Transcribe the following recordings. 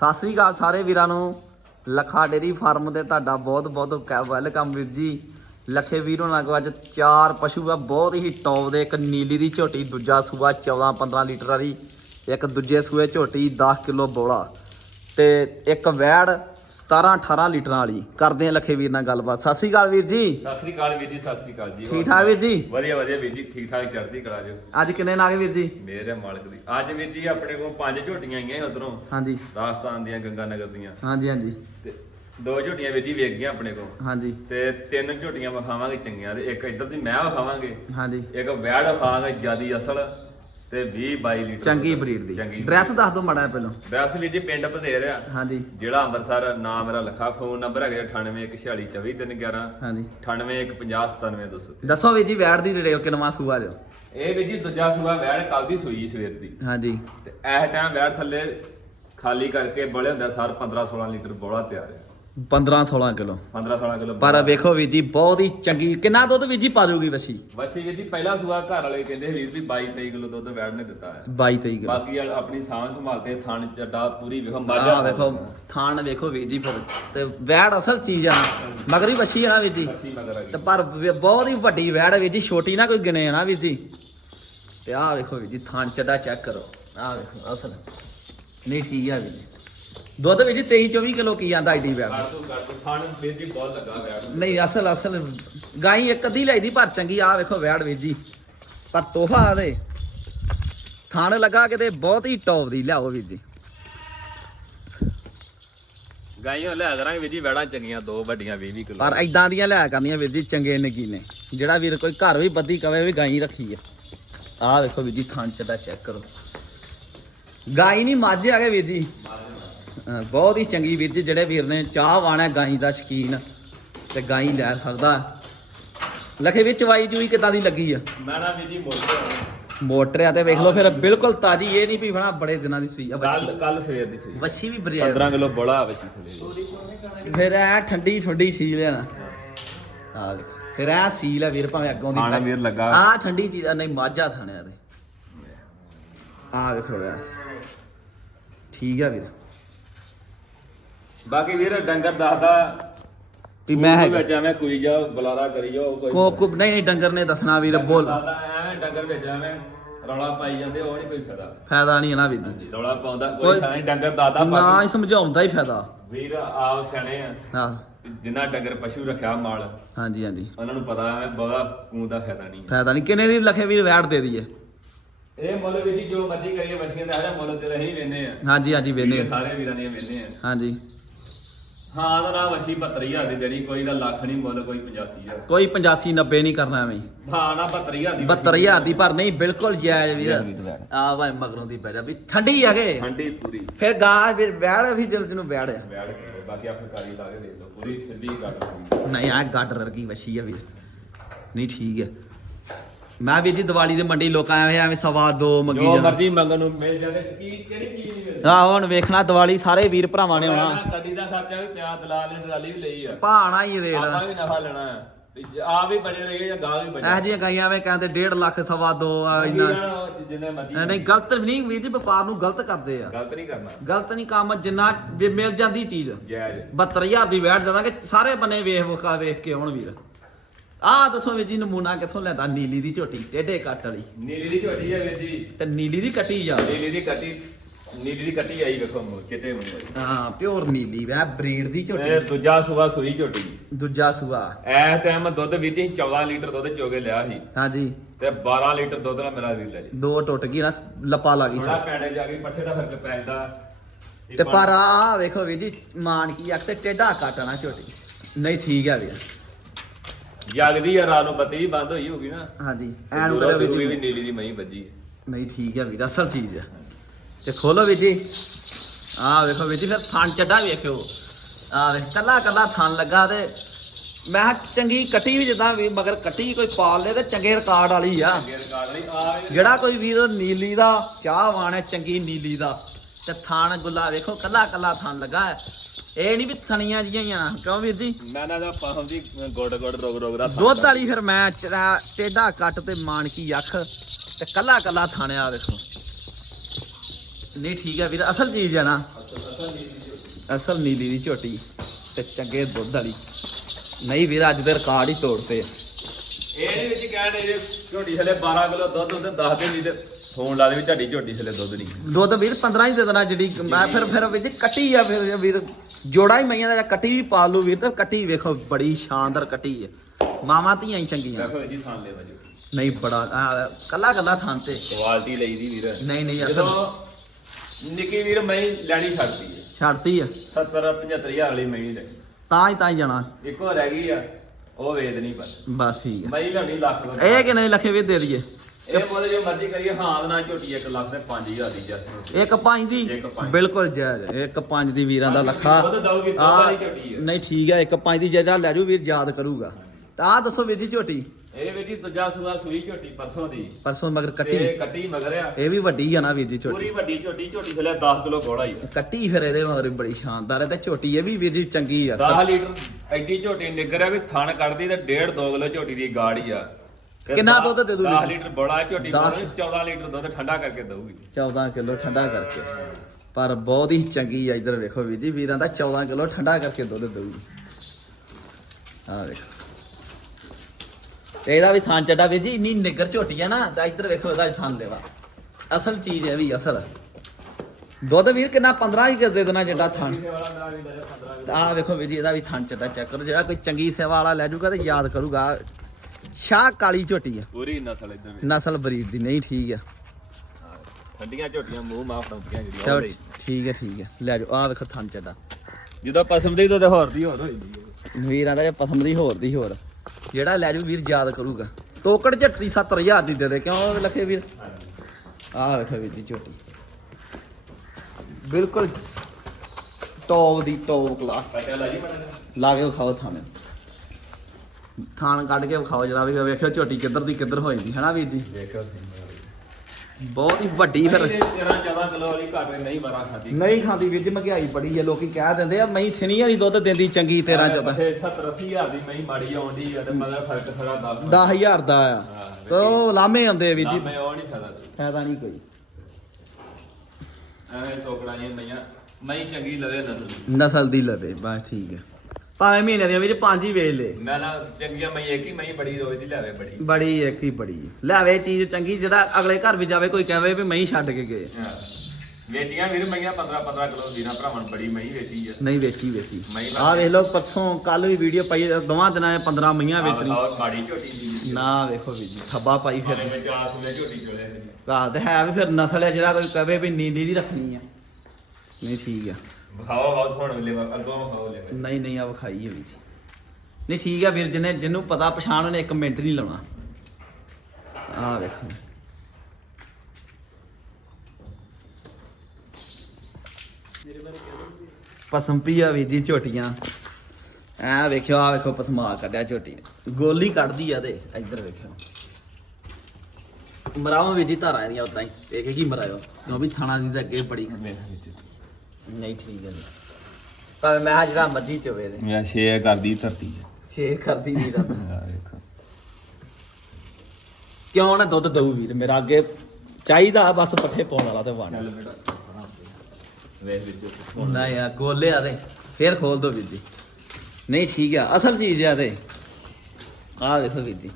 ਸਤਿ ਸ੍ਰੀ ਅਕਾਲ ਸਾਰੇ ਵੀਰਾਂ ਨੂੰ। ਲਖਾ ਡੇਰੀ ਫਾਰਮ ਤੇ ਤੁਹਾਡਾ ਬਹੁਤ ਬਹੁਤ ਵੈਲਕਮ ਵੀਰ ਜੀ। ਲਖੇ ਵੀਰ ਹੋਣਾ ਕੋ ਅੱਜ ਚਾਰ ਪਸ਼ੂ ਆ, ਬਹੁਤ ਹੀ ਟੌਪ ਦੇ, ਇੱਕ ਨੀਲੀ ਦੀ ਝੋਟੀ, ਦੂਜਾ ਸੂਆ 14 15 ਲੀਟਰ ਵਾਲੀ ਇੱਕ ਦੂਜੇ ਸੂਏ ਝੋਟੀ 10 ਕਿਲੋ ਬੋਲਾ। ਤੇ ਇੱਕ ਵੈੜ 17 18 ਲੀਟਰਾਂ ਵਾਲੀ। ਕਰਦੇ ਆ ਲਖੇ ਵੀਰ ਨਾਲ ਗੱਲਬਾਤ। ਸਤਿ ਸ੍ਰੀ ਅਕਾਲ ਵੀਰ ਜੀ। ਸਤਿ ਸ੍ਰੀ ਅਕਾਲ ਵੀਰ ਜੀ ਸਤਿ ਸ੍ਰੀ ਅਕਾਲ ਜੀ। ਠੀਕ ਠਾਕ ਵੀਰ ਜੀ? ਵਧੀਆ ਵਧੀਆ ਵੀਰ ਜੀ ਠੀਕ ਠਾਕ ਚੜ੍ਹਦੀ ਕਲਾ ਜੋ ਅੱਜ ਕਿੰਨੇ ਨਾਗੇ ਵੀਰ ਜੀ? ਮੇਰੇ ਮਾਲਕ ਦੀ। ਅੱਜ ਵੀਰ ਜੀ ਆਪਣੇ ਕੋਲ ਪੰਜ ਝੋਟੀਆਂ ਆਈਆਂ ਉਧਰੋਂ। ਹਾਂਜੀ। ਰਾਜਸਥਾਨ ਦੀਆਂ ਗੰਗਾ ਨਗਰ ਦੀਆਂ। ਹਾਂਜੀ ਹਾਂਜੀ। ਤੇ ਦੋ ਝੋਟੀਆਂ ਵੀਰ ਜੀ ਵੇਖ ਗਈਆਂ ਆਪਣੇ ਕੋਲ। ਹਾਂਜੀ। ਤੇ ਤਿੰਨ ਝੋਟੀਆਂ ਵਿਖਾਵਾਂਗੇ ਚੰਗੀਆਂ ਤੇ ਇੱਕ ਇੱਧਰ ਦੀ ਮੈਂ ਵਿਖਾਵਾਂਗੇ। ਹਾਂਜੀ। ਇੱਕ ਵੈੜ ਵਿਖਾਵਾਂਗੇ ਜਿਆਦੀ ਅਸਲ। ਤੇ 20 22 ਲੀਟਰ ਚੰਗੀ ਬਰੀਡ ਦੀ। ਡਰੈਸ ਦੱਸ ਦਿਓ ਮਾੜਾ ਪਹਿਲਾਂ। ਵੈਸੇ ਵੀਰ ਜੀ ਪਿੰਡ ਭਦੇਰ ਆ ਹਾਂਜੀ। ਜਿਹੜਾ ਅੰਮ੍ਰਿਤਸਰ ਨਾਮ ਮੇਰਾ ਲੱਖਾ ਫੋਨ ਨੰਬਰ ਹੈਗਾ 9814424311 ਹਾਂਜੀ। 9815079200 ਦੱਸੋ ਵੀਰ ਜੀ ਵੈੜ ਦੀ ਡਿਟੇਲ ਕਿੰਨਵਾ ਸੂਆ ਜੋ? ਇਹ ਵੀ ਜੀ ਦੂਜਾ ਸੂਆ ਵੈੜ ਕੱਲ ਦੀ ਸੂਈ ਸਵੇਰ ਦੀ। ਹਾਂਜੀ। ਤੇ ਇਸ ਟਾਈਮ ਵੈੜ ਥੱਲੇ ਖਾਲੀ ਕਰਕੇ ਬੜੇ ਹੁੰਦਾ ਸਾਰ 15 16 ਲੀਟਰ ਬੋਲਾ ਤਿਆਰ ਹੈ। 15 16 ਕਿਲੋ। 15 16 ਕਿਲੋ ਪਰ ਵੇਖੋ ਵੀਰ ਜੀ ਬਹੁਤ ਹੀ ਚੰਗੀ ਕਿੰਨਾ ਦੁੱਧ ਵੀਰ ਜੀ ਪਾ ਦੂਗੀ ਵਸੀ? ਵੈਸੇ ਵੀਰ ਜੀ ਪਹਿਲਾ ਸੂਆ ਘਰ ਵਾਲੇ ਕਹਿੰਦੇ ਵੀਰ ਵੀ 22 23 ਕਿਲੋ ਦੁੱਧ ਵੈੜ ਨੇ ਦਿੱਤਾ ਹੈ। 22 23 ਕਿਲੋ। ਬਾਕੀ ਆਪਣੀ ਸਾਂਭ ਸੰਭਾਲ ਕੇ ਥਣ ਚੱਡਾ ਪੂਰੀ ਵੇਖੋ ਮੱਝ ਆਹ ਵੇਖੋ ਥਾਣ ਵੇਖੋ ਵੀਰ ਜੀ ਫਿਰ ਤੇ ਵੈੜ ਅਸਲ ਚੀਜ਼ ਆ ਮਗਰ ਹੀ ਵਸੀ ਆ ਵੀਰ ਜੀ। ਤੇ ਪਰ ਬਹੁਤ ਹੀ ਵੱਡੀ ਵੈੜ ਵੀਰ ਜੀ ਛੋਟੀ ਨਾ ਕੋਈ ਗਿਣੇ ਆ ਨਾ ਵੀਰ ਜੀ। ਤੇ ਆਹ ਵੇਖੋ ਵੀਰ ਜੀ ਥਾਣ ਚੱਡਾ ਚੈੱਕ ਕਰੋ। ਆਹ ਵੇਖੋ ਅਸਲ ਨਹੀਂ ਠੀਕ ਆ ਵੀਰ ਜੀ। ਦੁੱਧ ਵੀਰ ਜੀ 23 24 ਕਿਲੋ ਕੀ ਆਂਦਾ ਐਡੀ ਵੈੜ ਕਰ ਤੂੰ ਕਰ ਤੂੰ ਥਣ ਵੀਰ ਜੀ ਬਹੁਤ ਲੱਗਾ ਵੈੜ ਨੂੰ। ਨਹੀਂ ਅਸਲ ਅਸਲ ਗਾਈ ਇੱਕ ਅੱਧੀ ਲੈਦੀ ਪਰ ਚੰਗੀ ਆ ਵੇਖੋ ਵੈੜ ਵੀਰ ਜੀ। ਪਰ ਤੋਹਫਾ ਦੇ। ਥਾਣ ਲਗਾ ਕੇ ਤੇ ਬਹੁਤ ਹੀ ਟੌਪ ਦੀ ਲਿਆਓ ਵੀਰ ਜੀ। ਗਾਈਆਂ ਲੈ ਕਰਾਂਗੇ ਵੀਰ ਜੀ ਵੈੜਾਂ ਚੰਗੀਆਂ ਦੋ ਵੱਡੀਆਂ 20 20 ਕਿਲੋ। ਪਰ ਐਦਾਂ ਦੀਆਂ ਲਿਆ ਕਰਨੀਆਂ ਵੀਰ ਜੀ ਚੰਗੇ ਨਗੀਨੇ ਜਿਹੜਾ ਵੀਰ ਕੋਈ ਘਰ ਵੀ ਬੱਦੀ ਕਵੇ ਵੀ ਗਾਈ ਰੱਖੀ ਆ। ਆਹ ਵੇਖੋ ਵੀਰ ਜੀ ਥਾਣ ਚ ਦਾ ਚੈੱਕ ਕਰੋ। ਗਾਈ ਨਹੀਂ ਮੱਝ ਆ ਗਏ ਵੀਰ ਜੀ। ਬਹੁਤ ਹੀ ਚੰਗੀ ਵੀਰ ਜੀ ਜਿਹੜੇ ਵੀਰ ਨੇ ਚਾਹ ਵਾਣਾ ਗਾਈ ਦਾ ਸ਼ਕੀਨ ਤੇ ਗਾਈ ਲੈ ਸਕਦਾ। ਲਖੇ ਵਿੱਚ ਚਵਾਈ ਚੂਈ ਕਿਦਾਂ ਦੀ ਲੱਗੀ ਆ? ਮੈਂ ਨਾ ਵੀਰ ਜੀ ਮੋਟਰ ਮੋਟਰ ਆ ਤੇ ਵੇਖ ਲਓ ਫਿਰ ਬਿਲਕੁਲ ਤਾਜੀ ਇਹ ਨਹੀਂ ਵੀ ਬਣਾ ਬੜੇ ਦਿਨਾਂ ਦੀ ਸੂਈ ਆ ਕੱਲ ਬੱਚੀ ਕੱਲ ਸਵੇਰ ਦੀ ਸੀ ਵੱਛੀ ਵੀ ਬਰੀਆ 15 ਕਿਲੋ ਬੋਲਾ ਬੱਚੀ ਥੱਲੇ। ਫਿਰ ਐ ਠੰਡੀ ਠੰਡੀ ਸੀ ਲੈਣਾ ਆ ਵੇਖ ਫਿਰ ਐ ਸੀਲ ਆ ਵੀਰ ਭਾਵੇਂ ਅੱਗੋਂ ਦੀ ਖਾਣਾ ਵੀਰ ਲੱਗਾ। ਆ ਠੰਡੀ ਚੀਜ਼ ਆ, ਨਹੀਂ ਮਾਝਾ ਥਾਣਿਆ ਤੇ। ਆ ਵੇਖੋ ਯਾਰ ਠੀਕ ਆ ਵੀਰ। ਬਾਕੀ ਵੀਰ ਡੰਗਰ ਦੱਸਦਾ ਵੀ ਮੈਂ ਹੈਗਾ। ਵਿੱਚ ਐਵੇਂ ਕੋਈ ਜਾ ਬੁਲਾਰਾ ਕਰੀ ਜਾਓ ਕੋਈ ਕੋ ਕੋ ਨਹੀਂ ਨਹੀਂ ਡੰਗਰ ਨੇ ਦੱਸਣਾ ਵੀਰ ਬੋਲ। ਦੱਸਦਾ ਐਵੇਂ ਡੰਗਰ ਵਿੱਚ ਐਵੇਂ ਰੌਲਾ ਪਾਈ ਜਾਂਦੇ ਉਹ ਨਹੀਂ ਕੋਈ ਫਾਇਦਾ। ਫਾਇਦਾ ਨਹੀਂ ਹੈ ਨਾ ਵੀਰ ਜੀ। ਰੌਲਾ ਪਾਉਂਦਾ ਕੋਈ- ਨਹੀਂ ਡੰਗਰ ਦਾਦਾ ਨਾ ਹੀ ਸਮਝਾਉਂਦਾ ਹੀ ਫਾਇਦਾ। ਵੀਰ ਆਪ ਸਿਆਣੇ ਆ। ਆ ਜਿੰਨਾ ਡੰਗਰ ਪਸ਼ੂ ਰੱਖਿਆ ਮਾਲ ਹਾਂਜੀ ਹਾਂਜੀ। ਉਹਨਾਂ ਨੂੰ ਪਤਾ ਐਵੇਂ ਬੜਾ ਕੂੰ ਦਾ ਫਾਇਦਾ ਨਹੀਂ ਹੈ। ਫਾਇਦਾ ਨਹੀਂ ਕਿੰਨੇ ਦੀ ਲਖੇ ਵੀਰ ਵੈਟ ਦੇ ਦਈਏ? ਇਹ ਮੁੱਲ ਵੀ ਜੀ ਜੋ ਮਰਜ਼ੀ ਕਰੀਏ ਵਸੀਆਂ ਦਾ ਹਰ ਮੁੱਲ ਤੇ ਅਸੀਂ ਲੈਨੇ ਆ। ਹਾਂਜੀ ਹਾਂਜੀ ਵੇਨੇ ਸਾਰੇ ਵੀਰਾਂ ਦੀਆਂ ਵੇਨੇ ਆ। ਹਾਂਜੀ। ਹਾਂ ਦਾ ਨਾਮ ਵਸੀ 72000 ਦੀ ਦੇਣੀ ਕੋਈ ਦਾ ਲੱਖ ਨਹੀਂ ਮੁੱਲ ਕੋਈ 85000 ਕੋਈ 85 90 ਨਹੀਂ ਕਰਨਾ ਐਵੇਂ ਹਾਂ। ਨਾ 72000 ਦੀ 72000 ਦੀ ਪਰ ਨਹੀਂ ਬਿਲਕੁਲ ਜਾਇਜ਼ ਵੀਰ। ਆ ਭਾਈ ਮਗਰੋਂ ਦੀ ਪੈ ਜਾ। ਵੀ ਠੰਡੀ ਹੈਗੇ ਠੰਡੀ ਪੂਰੀ। ਫਿਰ ਗਾਂ ਵੀ ਵੈੜ ਵੀ ਜਦੋਂ ਜਿਹਨੂੰ ਵੈੜ ਆ। ਬੈਠ ਕੇ ਬਾਕੀ ਆ ਫੁਲਕਾਰੀ ਲਾ ਕੇ ਦੇਖ ਲਓ ਪੂਰੀ ਸਿੱਧੀ ਹੋਈ ਨਹੀਂ ਆ ਗੱਡ ਵਰਗੀ ਵਛੀ ਆ ਵੀਰ। ਨਹੀਂ ਠੀਕ ਹੈ ਮੈਂ ਵੀ ਜੀ ਦੀਵਾਲੀ ਦੇ ਮੰਡੀ ਲੋਕਾਂ ਆਏ ਐਵੇਂ ਸਵਾ ਦੋ ਮੰਗੀ ਜੋ ਮਰਜ਼ੀ ਮੰਗਣ ਨੂੰ ਮਿਲ ਜਾਵੇ ਕੀ ਕਿਹੜੀ ਚੀਜ਼ ਨਹੀਂ ਮਿਲਦੀ ਆ ਹੁਣ ਵੇਖਣਾ ਦੀਵਾਲੀ ਸਾਰੇ ਵੀਰ ਭਰਾਵਾਂ ਨੇ ਆਉਣਾ। ਗੱਡੀ ਦਾ ਖਰਚਾ ਵੀ ਪਿਆ ਦਲਾਲ ਨੇ ਦਲਾਲੀ ਵੀ ਲਈ ਆ। ਭਾਣਾ ਹੀ ਰੇਟ ਆਪਾਂ ਵੀ ਨਫਾ ਲੈਣਾ ਆ। ਵੀ ਆ ਵੀ ਬਜੇ ਰਹੇ ਜਾਂ ਗਾਹ ਵੀ ਬਜੇ ਇਹ ਜਿਹੀਆਂ ਗਾਈਆਂ ਐਵੇਂ ਕਹਿੰਦੇ 1.5 ਲੱਖ ਸਵਾ ਦੋ ਆ ਇੰਨਾ। ਜਿੰਨੇ ਮਰਜ਼ੀ ਨਹੀਂ ਨਹੀਂ, ਗਲਤ ਨਹੀਂ ਵੀਰ ਜੀ ਵਪਾਰ ਨੂੰ ਗਲਤ ਕਰਦੇ ਆ। ਗਲਤ ਨਹੀਂ ਕਰਨਾ। ਗਲਤ ਨਹੀਂ ਕੰਮ ਜਿੰਨਾ ਵੀ ਮਿਲ ਜਾਂਦੀ ਚੀਜ਼। ਜਾਇਜ਼। 72000 ਦੀ ਵੈਟ ਦੇਵਾਂਗੇ ਸਾਰੇ ਬੰਨੇ ਵੇਖ ਵਿਖਾ ਵੇਖ ਕੇ ਆਉਣ ਵੀਰ। ਆਹ ਦੱਸੋ ਵੀਰ ਜੀ ਨਮੂਨਾ ਕਿੱਥੋਂ ਲੈਂਦਾ ਨੀਲੀ ਦੀ ਝੋਟੀ ਟੇਢੇ ਕੱਟ ਵਾਲੀ। ਨੀਲੀ ਦੀ ਝੋਟੀ ਆ ਵੀਰ ਜੀ। ਤੇ ਨੀਲੀ ਦੀ ਕੱਟੀ ਜਾ ਨੀਲੀ ਦੀ ਕੱਟੀ ਨੀਲੀ ਦੀ ਕੱਟੀ ਆਈ ਵੇਖੋ ਚਿੱਟੇ ਮੂੰਹ ਵਾਲੀ। ਹਾਂ ਪਿਓਰ ਨੀਲੀ ਵੈ ਬਰੀਡ ਦੀ ਇਹ ਝੋਟੀ ਦੂਜਾ ਸੂਆ ਸੂਈ ਝੋਟੀ। ਦੂਜਾ ਸੂਆ। ਐਸ ਟਾਈਮ ਦੁੱਧ ਵੀਰ ਜੀ 14 ਲੀਟਰ ਦੁੱਧ ਚੋਗੇ ਲਿਆ ਸੀ। ਹਾਂਜੀ ਤੇ 12 ਲੀਟਰ ਦੁੱਧ ਨਾਲ ਮੇਰਾ ਵੀਰ ਲੈ ਜੀ। ਦੋ ਟੁੱਟ ਗਈ ਨਾ ਲੱਪਾ ਲੱਗ ਗਈ ਥੋੜਾ ਪੈਣੇ ਜਾ ਕੇ ਪੱਠੇ ਦਾ ਫ਼ਰਕ ਪੈ ਜਾਂਦਾ। ਤੇ ਪਰ ਆ ਵੇਖੋ ਵੀਰ ਜੀ ਮਾਨ ਕੀ ਅੱਖ ਤੇ ਟੇਢਾ ਕੱਟਣਾ ਝੋਟੀ। ਨਹੀਂ ਠੀਕ ਆ ਵੀਰ। ਜਗਦੀ ਆ ਰਾਤ ਨੂੰ ਬੱਤੀ ਵੀ ਬੰਦ ਹੋਈ ਹੋਗੀ ਨਾ। ਹਾਂਜੀ ਐਨ ਦੂਰੋਂ ਦੂਰੀ ਵੀ ਨੀਲੀ ਦੀ ਮਹੀਂ ਵੱਜੀ ਹੈ। ਨਹੀਂ ਠੀਕ ਆ ਵੀਰ ਅਸਲ ਚੀਜ਼ ਆ। ਤੇ ਖੋਲੋ ਵੀਰ ਜੀ। ਆ ਵੇਖੋ ਵੀਰ ਜੀ ਫਿਰ ਥਣ ਚੱਡਾ ਵੇਖਿਓ। ਆ ਵੇਖ ਕੱਲਾ ਕੱਲਾ ਥਣ ਲੱਗਾ ਤੇ ਮੈਂ ਕਿਹਾ ਚੰਗੀ ਕੱਟੀ ਵੀ ਜਿੱਦਾਂ ਵੀ ਮਗਰ ਕੱਟੀ ਕੋਈ ਪਾਲ ਲੇ ਤੇ ਚੰਗੇ ਰਿਕਾਰਡ ਵਾਲੀ ਆ। ਅੱਗੇ ਰਿਕਾਰਡ ਵਾਲੀ ਆ ਇਹ- ਜਿਹੜਾ ਕੋਈ ਵੀਰ ਨੀਲੀ ਦਾ ਚਾਹ ਵਾਣਾ ਚੰਗੀ ਨੀਲੀ ਦਾ। ਤੇ ਥਣ ਗੁੱਲਾ ਵੇਖੋ ਕੱਲਾ ਕੱਲਾ ਥਣ ਲੱਗਾ ਹੈ। ਇਹ ਨਹੀਂ ਵੀ ਥਣੀਆਂ ਜੀਆਂ ਹੀ ਆ। ਕਿਉਂ ਵੀਰ ਜੀ? ਮੈਂ ਨਾ ਦਾ ਪਾਹਮ ਦੀ ਗੋਡ ਗੋਡ ਰੋਗ ਰੋਗ ਦਾ ਦੁੱਧ ਵਾਲੀ ਫਿਰ ਮੈਂ ਚਰਾ- ਟੇਢਾ ਕੱਟ ਤੇ ਮਾਨਕੀ ਅੱਖ ਤੇ ਕੱਲਾ ਕੱਲਾ ਥਾਣਿਆ ਵੇਖੋ। ਨਹੀਂ ਠੀਕ ਹੈ ਵੀਰ ਅਸਲ ਚੀਜ਼ ਹੈ ਨਾ। ਅਸਲ- ਨੀਲੀ ਦੀ ਝੋਟੀ ਤੇ ਚੰਗੇ ਦੁੱਧ ਵਾਲੀ। ਨਹੀਂ ਵੀਰ ਅੱਜ ਦੇ ਰਿਕਾਰਡ ਹੀ ਤੋੜਤੇ ਆ। ਇਹ ਵਿੱਚ ਕਹਿਣ ਇਹ ਝੋਟੀ ਥਲੇ 12 ਕਿਲੋ ਦੁੱਧ ਉਹਦੇ 10 ਦੇ ਨਹੀਂ ਤੇ ਫੋਨ ਲਾ ਦੇ ਵੀ ਤੁਹਾਡੀ ਝੋਟੀ ਥਲੇ ਦੁੱਧ ਨਹੀਂ ਦੁੱਧ ਵੀਰ 15 ਹੀ ਦੇ ਦੇਣਾ ਜਿਹੜੀ ਮੈਂ ਫਿਰ ਫਿਰ ਵੀਰ ਜੀ ਕੱਟੀ ਆ ਫਿਰ ਵੀਰ ਜੋੜਾ ਹੀ ਮਈਆਂ ਦਾ ਕੱਟੀ ਵੀ ਪਾ ਲੂ ਵੀਰ ਤੇ ਕੱਟੀ ਵੇਖੋ ਬੜੀ ਸ਼ਾਨਦਾਰ ਕੱਟੀ ਹੈ ਮਾਵਾਂ ਧੀਆਂ ਹੀ ਚੰਗੀਆਂ। ਦੇਖੋ ਜੀ ਥਾਂ ਲੈ ਵਜੋ। ਨਹੀਂ ਬੜਾ ਕੱਲਾ ਕੱਲਾ ਥਾਂ ਤੇ। ਕੁਆਲਿਟੀ ਲਈ ਦੀ ਵੀਰ। ਨਹੀਂ ਨਹੀਂ ਅਸਲ ਨਿੱਕੀ ਵੀਰ ਮੈਂ ਲੈਣੀ ਛੱਡਦੀ ਹੈ ਛੱਡਤੀ ਆ। 70 75000 ਵਾਲੀ ਮੈਂ ਹੀ ਲੈ। ਤਾਂ ਹੀ ਤਾਂ ਹੀ ਜਾਣਾ। ਇੱਕੋ ਰਹਿ ਗਈ ਆ ਉਹ ਵੇਦ ਨਹੀਂ ਪਰ ਬਸ ਠੀਕ ਆ। ਮੈਂ ਹੀ ਲੈਣੀ ਲੱਖ ਇਹ ਕਿੰਨੇ ਲੱਖੇ ਵੀ ਦੇ ਦਈਏ? ਇਹ ਬੋਲੇ ਜੋ ਮਰਜ਼ੀ ਕਰੀਏ ਹਾਂ ਨਾ ਝੋਟੀ 1 ਲੱਖ ਦੇ 5000 ਦੀ। ਜਸ ਇੱਕ ਪੰਜ ਦੀ? ਇੱਕ ਪੰਜ। ਬਿਲਕੁਲ ਜਾਇਜ਼ ਹੈ। ਇੱਕ ਪੰਜ ਦੀ ਵੀਰਾਂ ਦਾ ਪੰਜ ਲੱਖਾ। ਦੁੱਧ ਦਊਗੀ, ਦੁੱਧ ਆਹ, ਵਾਲੀ ਝੋਟੀ ਹੈ। ਨਹੀਂ ਠੀਕ ਹੈ ਇੱਕ ਪੰਜ ਦੀ ਜਿਹੜਾ ਲੈ ਜੂ ਵੀਰ ਯਾਦ ਕਰੂਗਾ। ਤਾਂ ਆ ਦੱਸੋ ਵੀਰ ਜੀ ਝੋਟੀ। ਇਹ ਵੀ ਜੀ ਦੂਜਾ ਸੂਆ ਸੂਈ ਝੋਟੀ ਪਰਸੋਂ ਦੀ। ਪਰਸੋਂ ਮਗਰ ਤੇ ਕੱਟੀ ਕੱਟੀ ਮਗਰ ਆ। ਇਹ ਵੀ ਵੱਡੀ ਆ ਨਾ ਵੀਰ ਜੀ ਝੋਟੀ। ਪੂਰੀ ਵੱਡੀ ਝੋਟੀ ਝੋਟੀ ਥਲੇ 10 ਕਿਲੋ ਗੋੜਾ ਹੀ ਆ। ਕੱਟੀ ਫਿਰ ਇਹਦੇ ਮਗਰ ਵੀ ਬੜੀ ਸ਼ਾਨਦਾਰ ਹੈ ਤੇ ਝੋਟੀ ਇਹ ਵੀ ਵੀਰ ਜੀ ਚੰਗੀ ਆ। 10 ਲੀਟਰ ਐਡੀ ਝੋਟੀ ਨਿੱਗਰ ਆ ਵੀ ਥਣ ਕੱਢਦੀ ਤੇ 1.5 2 ਕਿਲੋ ਝੋਟੀ ਦੀ ਗਾੜ ਆ। ਕਿੰਨਾ ਦੁੱਧ ਦੇ ਦੂ 10 ਲੀਟਰ ਬੋਲਾ ਝੋਟੀ ਦਸ- ਬੋਲੇ 14 ਲੀਟਰ ਦੁੱਧ ਠੰਡਾ ਕਰਕੇ ਦਊਗੀ। 14 ਕਿਲੋ ਠੰਡਾ ਕਰਕੇ। ਪਰ ਬਹੁਤ ਹੀ ਚੰਗੀ ਆ ਇਧਰ ਵੇਖੋ ਵੀਰ ਜੀ ਵੀਰਾਂ ਦਾ 14 ਕਿਲੋ ਠੰਡਾ ਕਰਕੇ ਦੁੱਧ ਦੇਊਗੀ। ਆ ਵੇਖੋ। ਤੇ ਇਹਦਾ ਵੀ ਥਾਂ ਚੱਡਾ ਵੀਰ ਜੀ ਇੰਨੀ ਨਿੱਗਰ ਝੋਟੀ ਆ ਨਾ ਤਾਂ ਇੱਧਰ ਵੇਖੋ ਇਹਦਾ ਵੀ ਥਾਂ ਲੈਵਾ। ਅਸਲ ਚੀਜ਼ ਹੈ ਵੀ ਅਸਲ। ਦੁੱਧ ਵੀਰ ਕਿੰਨਾ 15 ਹੀ ਕਰ ਦੇ ਦੇਣਾ ਜਿੱਡਾ ਥਾਂ ਕਿਸੇ ਵਾਲਾ ਨਾਲ ਵੀ ਲੈ ਜਾ 15 ਕਿਲੋ। ਆ ਵੇਖੋ ਵੀਰ ਜੀ ਇਹਦਾ ਵੀ ਥਾਂ ਚੱਡਾ ਚੈੱਕ ਕਰੋ ਜਿਹੜਾ ਕੋਈ ਚੰਗੀ ਸੇਵਾ ਵਾਲਾ ਲੈ ਜਾਊਗਾ ਤੇ ਯਾਦ ਕਰੂਗਾ। ਸ਼ਾਹ ਕਾਲੀ ਝੋਟੀ ਆ। ਪੂਰੀ ਨਸਲ ਇਦਾਂ ਵੀ। ਨਸਲ ਬਰੀਡ ਦੀ ਨਹੀਂ ਠੀਕ ਆ। ਠੰਡੀਆਂ ਝੋਟੀਆਂ ਮੂੰਹ ਮਾਫ ਫੜਾਉਂਦੀਆਂ ਜਿਹੜੀਆਂ ਚਲੋ ਉਹ ਲਈ। ਠੀਕ ਹੈ ਠੀਕ ਹੈ ਲੈ ਜਾਓ ਆ ਵੇਖੋ ਥਾਂ ਚੱਡਾ। ਜਦੋਂ ਪਸਮ ਦੀ ਤਾਂ ਹੋਰ ਦੀ ਹੋਰ ਹੋਈ ਦੀ ਵੀਰਾਂ ਦਾ ਪਸੰਦ ਦੀ ਹੋਰ ਦੀ ਹੋਰ। ਜਿਹੜਾ ਲੈ ਜੂ ਵੀਰ ਯਾਦ ਕਰੂਗਾ। ਤੋਕੜ ਝੱਟੀ 70000 ਦੀ ਦੇ ਦੇ ਕਿਉਂ ਲਖੇ ਵੀਰ? ਆਹ ਵੇਖੋ ਵੀਰ ਜੀ ਝੋਟੀ। ਬਿਲਕੁਲ ਟੌਪ ਦੀ ਟੌਪ ਕਲਾਸ ਪਟਿਆ ਲਾਈ ਮੜਾ ਲਾ ਕੇ ਵਿਖਾਓ ਥਾਣੇ। ਥਾਣ ਕੱਢ ਕੇ ਵਿਖਾਓ ਜਰਾ ਵੀ ਵੇਖਿਓ ਝੋਟੀ ਕਿੱਧਰ ਦੀ ਕਿੱਧਰ ਹੋ ਜਾਂਦੀ ਹੈਨਾ ਵੀਰ ਜੀ? ਦੇਖੋ ਬਹੁਤ ਹੀ ਵੱਡੀ ਫਿਰ। 13 14 ਕਿਲੋ ਵਾਲੀ ਘੱਟ ਨਹੀਂ ਖਾਦੀ ਨਹੀਂ ਖਾਂਦੀ ਵੀਰ ਜੀ ਮਹਿੰਗਾਈ ਬੜੀ ਹੈ ਲੋਕੀ ਕਹਿ ਦਿੰਦੇ ਆ ਮੈਂ ਸੀਨੀਅਰ ਹੀ ਦੁੱਧ ਦਿੰਦੀ ਚੰਗੀ 13 14 70 80 ਹਜ਼ਾਰ ਦੀ ਮਹੀਂ ਮਾੜੀ ਆਉਂਦੀ ਆ ਤੇ ਮਤਲਬ ਫ਼ਰਕ ਥੋੜਾ 10 10000 ਦਾ। ਆ। ਤੇ ਉਹ ਲਾਮੇ ਆਉਂਦੇ ਵੀਰ ਨਾ ਜੀ। ਮੈਂ ਉਹ ਨਹੀਂ ਫਾਇਦਾ। ਫਾਇਦਾ ਨਹੀਂ ਕੋਈ। ਐਵੇਂ ਟੋਕੜਾ ਨਹੀਂ ਮਈਆਂ ਮਈ ਚੰਗੀ ਲਵੇ ਨਸਲ ਨਸਲ ਦੀ ਲਵੇ ਬਸ ਠੀਕ ਹੈ ਭਾਵੇਂ ਮਹੀਨੇ ਦੇ ਵਿੱਚ ਪੰਜ ਹੀ ਵੇਚ ਲੈ। ਮੈਂ ਨਾ ਚੰਗੀਆਂ ਮਈ ਇੱਕ ਹੀ ਮਈ ਬੜੀ ਰੋਜ਼ ਦੀ ਲੈਵੇ ਬੜੀ। ਬੜੀ ਇੱਕ ਹੀ ਬੜੀ। ਲੈਵੇ ਚੀਜ਼ ਚੰਗੀ ਜਿਹੜਾ ਅਗਲੇ ਘਰ ਵੀ ਜਾਵੇ ਕੋਈ ਕਹਵੇ ਵੀ ਮੈਂ ਹੀ ਛੱਡ ਕੇ ਗਏ। ਹਾਂ। ਵੇਚੀਆਂ ਵੀਰ ਮਈਆਂ 15 15 ਕਿਲੋ ਵੀਰਾਂ ਭਰਾਵਾਂ ਨੂੰ ਬੜੀ ਮਈ ਵੇਚੀ ਆ। ਨਹੀਂ ਵੇਚੀ ਵੇਚੀ। ਮੈਂ ਆਹ ਵੇਖ ਲਓ ਪਰਸੋਂ ਕੱਲ ਵੀ ਵੀਡੀਓ ਪਾਈ ਦੋਵਾਂ ਦਿਨਾਂ 'ਚ 15 ਮਈਆਂ ਆਹ ਵੇਚਣੀ। ਵਿਖਾਓ ਮਾੜੀ ਝੋਟੀ ਦੀ ਨਾ ਵੇਖੋ ਵੀ ਜੀ ਥੱਬਾ ਪਾਈ ਫਿਰ। ਫਿਰ ਚਾਰ ਸੁਨੇ ਝੋਟੀ ਚੋਲੇ ਨੇ। ਆਹ ਤੇ ਹੈ ਵੀ ਫਿਰ ਨਸਲ ਹੈ ਜਿਹੜਾ ਕੋਈ ਕਹਵੇ ਵੀ ਨੀਂਦੀ ਦੀ ਰੱਖਣੀ ਆ। ਨਹੀਂ ਠੀਕ ਆ। ਵਿਖਾਓ ਬਹੁਤ ਹੁਣ ਵੇਲੇ ਅੱਗੋਂ ਵਿਖਾਓ ਲੈ ਨਹੀਂ ਨਹੀਂ ਆ ਵਿਖਾਈ ਹੈ ਵੀ ਜੀ। ਨਹੀਂ ਠੀਕ ਆ ਵੀਰ ਜਿਹਨੇ ਜਿਹਨੂੰ ਪਤਾ ਪਛਾਣ ਉਹਨੇ ਇੱਕ ਮਿੰਟ ਨਹੀਂ ਲਾਉਣਾ। ਆਹ ਵੇਖੋ। ਪਸੰਪੀ ਆ ਵੀਰ ਜੀ ਝੋਟੀਆਂ। ਐ ਵੇਖਿਓ ਆ ਵੇਖੋ ਪਸਮਾ ਕੱਢਿਆ ਝੋਟੀ ਨੇ। ਗੋਲੀ ਕੱਢਦੀ ਆ ਤੇ ਇੱਧਰ ਵੇਖਿਓ। ਮਰਾਵਾਂ ਵੀਰ ਜੀ ਧਾਰਾਂ ਇਹਦੀਆਂ ਉਦਾਂ ਹੀ। ਵੇਖੇ ਕੀ ਮਰਾਇਓ। ਕਿਉਂ ਵੀ ਥਾਣਾ ਦੀ ਤਾਂ ਅੱਗੇ ਬੜੀ ਨਹੀਂ ਠੀਕ ਹੈ। ਜੀ ਪਰ ਮੈਂ ਕਿਹਾ ਜਿਹੜਾ ਮਰਜ਼ੀ ਚੋਵੇ ਦੇ ਮੈਂ ਛੇ ਕਰਦੀ ਧਰਤੀ ਛੇ ਕਰਦੀ ਵੀਰ ਆ ਆ ਵੇਖੋ। ਕਿਉਂ ਨਾ ਦੁੱਧ ਦਊ ਵੀਰ ਮੇਰਾ ਅੱਗੇ ਚਾਹੀਦਾ ਬਸ ਪੱਠੇ ਪਾਉਣ ਵਾਲਾ ਤੇ ਬੇਟਾ ਵੇਖ ਵਿੱਚ ਨਾ ਯਾਰ ਗੋਲੇ ਆ ਤੇ ਫੇਰ ਖੋਲ ਦੋ ਵੀਰ ਜੀ ਨਹੀਂ ਠੀਕ ਆ ਅਸਲ ਚੀਜ਼ ਆ ਤੇ। ਆ ਵੇਖੋ ਵੀਰ ਜੀ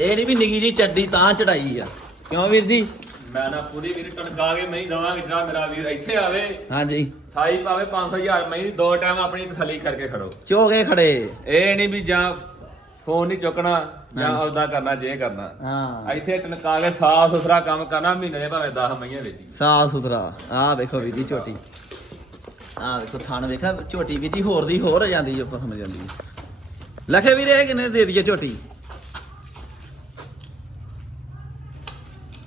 ਇਹ ਨਹੀਂ ਵੀ ਨਿੱਕੀ ਜੀ ਚੱਡੀ ਤਾਂ ਚੜਾਈ ਆ। ਕਿਉਂ ਵੀਰ ਜੀ? ਮੈਂ ਨਾ ਪੂਰੀ ਵੀਰ ਟਣਕਾ ਕੇ ਮੈਂ ਹੀ ਦਵਾਂਗੇ ਜਿਹੜਾ ਮੇਰਾ ਵੀਰ ਇੱਥੇ ਆਵੇ। ਹਾਂਜੀ। ਸਾਈ ਪਾਵੇ 500000 ਮੈਂ ਹੀ ਦੋ ਟਾਈਮ ਆਪਣੀ ਤਸੱਲੀ ਕਰਕੇ ਖੜੋ। ਚੋਗੇ ਖੜੇ। ਇਹ ਨਹੀਂ ਵੀ ਜਾਂ ਫੋਨ ਨਹੀਂ ਚੁੱਕਣਾ ਜਾਂ ਹਾਂ। ਆਪਦਾ ਕਰਨਾ ਜੇ ਕਰਨਾ। ਹਾਂ। ਇੱਥੇ ਟਣਕਾ ਕੇ ਸਾਫ਼ ਸੁਥਰਾ ਕੰਮ ਕਰਨਾ ਮਹੀਨੇ ਦੇ ਭਾਵੇਂ 10 ਮਹੀਆਂ ਵਿੱਚ ਹੀ। ਸਾਫ਼ ਸੁਥਰਾ। ਆ ਵੇਖੋ ਵੀਰ ਜੀ ਝੋਟੀ। ਆ ਵੇਖੋ ਥਣ ਵੇਖਾ ਝੋਟੀ ਵੀਰ ਜੀ ਹੋਰ ਦੀ ਹੋਰ ਹੋ ਜਾਂਦੀ ਜੋ ਪਸੰਦ ਜਾਂਦੀ ਲਖੇ ਵੀਰੇ ਇਹ ਕਿੰਨੇ ਦੇ ਦਈਏ ਝੋਟੀ?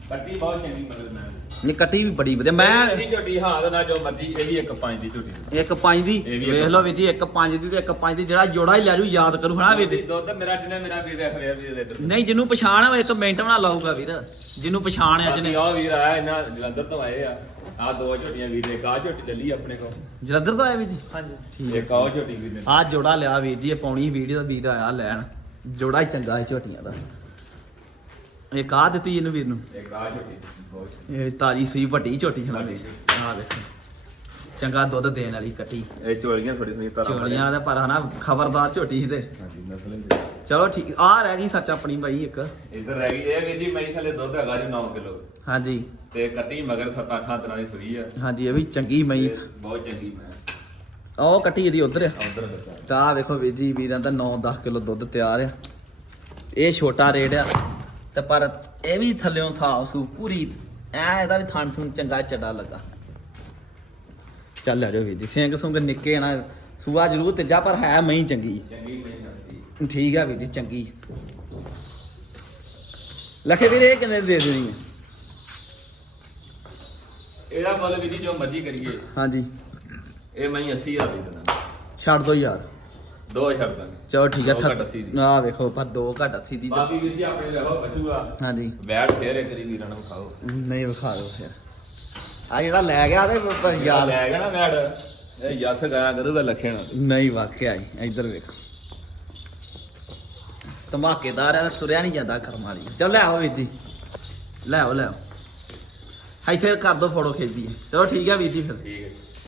ਕੱਟੀ ਬਹੁਤ ਚੰਗੀ ਮਗਰ ਮੈਂ ਨਹੀਂ ਕੱਟੀ ਵੀ ਬੜੀ ਵਧੀਆ। ਮੈਂ ਇਹ ਝੋਟੀ ਹਾਂ ਦੇ ਨਾਲ ਜੋ ਮਰਜ਼ੀ ਇਹ ਵੀ ਇੱਕ ਪੰਜ ਦੀ ਝੋਟੀ ਇੱਕ ਪੰਜ ਦੀ? ਇਹ ਵੀ ਵੇਖ ਲਓ ਵੀਰ ਜੀ ਇੱਕ ਪੰਜ ਦੀ ਤੇ ਇੱਕ ਪੰਜ ਦੀ ਜਿਹੜਾ ਜੋੜਾ ਹੀ ਲੈ ਜੂ ਯਾਦ ਕਰੂ ਹਨਾ ਵੀਰ ਜੀ? ਦੁੱਧ ਮੇਰਾ ਜਿਹਨੇ ਮੇਰਾ ਵੀਰ ਦੇਖ ਰਿਹਾ ਵੀਰ ਇੱਧਰ। ਨਹੀਂ ਜਿਹਨੂੰ ਪਛਾਣ ਆ ਉਹ ਇੱਕ ਮਿੰਟ ਬਣਾ ਲਾਊਗਾ ਵੀਰ। ਜਿਹਨੂੰ ਪਛਾਣ ਆ ਬਾਕੀ ਜਿਹਨੇ ਆਹ ਵੀਰ ਆਇਆ ਇਹਨਾਂ ਜਲੰਧਰ ਤੋਂ ਆਏ ਆ। ਆ ਦੋ ਝੋਟੀਆਂ ਵੀਰ ਇੱਕ ਆਹ ਝੋਟੀ ਚੱਲੀ ਆਪਣੇ ਕੋਲ। ਜਲੰਧਰ ਤੋਂ ਆਇਆ ਵੀਰ ਜੀ? ਹਾਂਜੀ। ਠੀਕ ਇੱਕ ਆਹ ਝੋਟੀ ਵੀਰ ਨੇ। ਆ ਜੋੜਾ ਲਿਆ ਵੀਰ ਜੀ ਇਹ ਪਾਉਣੀ ਵੀਡੀਓ ਦਾ ਵੀਰ ਆਇਆ ਲੈਣ। ਜੋੜਾ ਹੀ ਚੰਗਾ ਹੈ ਝੋਟੀਆਂ ਦਾ। ਇੱਕ ਆ ਦਿੱਤੀ ਇਹਨੂੰ ਵੀਰ ਨੂੰ। ਇੱਕ ਆਹ ਝੋਟੀ ਇਹ ਤਾਜੀ ਸੂਈ ਵੱਡੀ ਝੋਟੀ ਵੱਡੀ। ਆ ਦੇਖੋ। ਚੰਗਾ ਦੁੱਧ ਦੇਣ ਵਾਲੀ ਕੱਟੀ। ਇਹ ਚੋਲੀਆਂ ਥੋੜੀ ਥੋੜੀ ਤਰ੍ਹਾਂ ਚੋਲੀਆਂ ਦੇ ਪਰ ਹਨਾ ਖਬਰਦਾਰ ਝੋਟੀ ਸੀ ਤੇ। ਚਲੋ ਠੀਕ ਆ ਰਹਿ ਗਈ ਸੱਚ ਆਪਣੀ ਬਾਈ ਇੱਕ। ਇੱਧਰ ਰਹਿ ਗਈ। ਇਹ ਵੀ ਜੀ ਮੈਂ ਥੱਲੇ ਦੁੱਧ ਹੈਗਾ ਜੀ 9 ਕਿਲੋ। ਹਾਂਜੀ। ਤੇ ਕੱਟੀ ਮਗਰ 7-8 ਦਿਨਾਂ ਦੀ ਸੂਈ ਆ। ਹਾਂਜੀ ਇਹ ਵੀ ਚੰਗੀ ਮਈ। ਬਹੁਤ ਚੰਗੀ ਮੈਂ। ਉਹ ਕੱਟੀ ਇਹਦੀ ਉਧਰ। ਆ ਉਧਰ ਤਾਂ ਵੇਖੋ ਵੀਰ ਜੀ ਵੀਰਾਂ ਦਾ 9-10 ਕਿਲੋ ਦੁੱਧ ਤਿਆਰ ਆ। ਇਹ ਛੋਟਾ ਰੇਟ ਆ। ਤੇ ਪਰ ਇਹ ਵੀ ਥੱਲਿਓਂ ਸਾਫ਼ ਸੂ ਪੂਰੀ ਐ ਇਹਦਾ ਵੀ ਥਣ ਥੁਣ ਚੰਗਾ ਚੱਡਾ ਲੱਗਾ। ਚੱਲ ਆ ਜਾਓ ਵੀਰ ਜੀ ਸਿੰਘ ਸੁੰਗ ਨਿੱਕੇ ਨਾ ਸੂਆ ਜ਼ਰੂਰ ਤੇਜਾ ਪਰ ਹੈ ਮਈ ਚੰਗੀ। ਚੰਗੀ ਲੱਗਦੀ ਠੀਕ ਆ ਵੀਰ ਜੀ ਚੰਗੀ। ਲਖੇ ਵੀਰ ਇਹ ਕਿੰਨੇ ਦੀ ਦੇਣੀ ਹੈ ਇਹਦਾ ਮੁੱਲ ਵੀ ਜੀ ਜੋ ਮਰਜ਼ੀ ਕਰੀਏ। ਹਾਂਜੀ। ਇਹ ਮੈਂ 80000 ਦੇ ਦੇਣਾ। ਛੱਡ ਦੋ ਯਾਰ ਦੋ ਛੱਡ ਦਾਂਗੇ ਚਲੋ ਠੀਕ ਦੋ ਆ ਘੱਟ ਅੱਸੀ ਦੀ। ਆ ਵੇਖੋ ਪਰ 2 ਘੱਟ 80 ਦੀ ਤਾਂ- ਬਾਕੀ ਵੀਰ ਜੀ ਆਪਣੇ ਲਹੋ ਬਚੂਗਾ ਹਾਂਜੀ। ਬੈਠ ਫੇਰ ਇੱਕ ਵਾਰੀ ਵੀਰਾਂ ਨੂੰ ਖਾਓ ਨਹੀਂ ਵਿਖਾ ਦਿਓ ਫਿਰ। ਆ ਜਿਹੜਾ ਲੈ ਗਿਆ ਤੇ ਯਾਦ ਲੈ ਗਿਆ ਨਾ ਬੈਠ ਇਹ ਯਸ ਗਾਇਆ ਕਰੂਗਾ ਲਖਣ ਨਹੀਂ ਵਾਕਿਆ ਹੀ ਇੱਧਰ ਵੇਖ। ਧਮਾਕੇਦਾਰ ਆ ਤੁਰਿਆ ਨਹੀਂ ਜਾਂਦਾ ਕਰਮ ਵਾਲੀ ਚਲ ਲੈ ਆਓ ਵੀਰ ਜੀ। ਲੈ ਆਓ ਲੈ ਆਓ। ਇੱਥੇ ਕਰ ਦੋ ਫੋਟੋ ਖਿੱਚਦੀ। ਚਲੋ ਠੀਕ ਆ ਵੀਰ ਜੀ ਫਿਰ। ਠੀਕ ਹੈ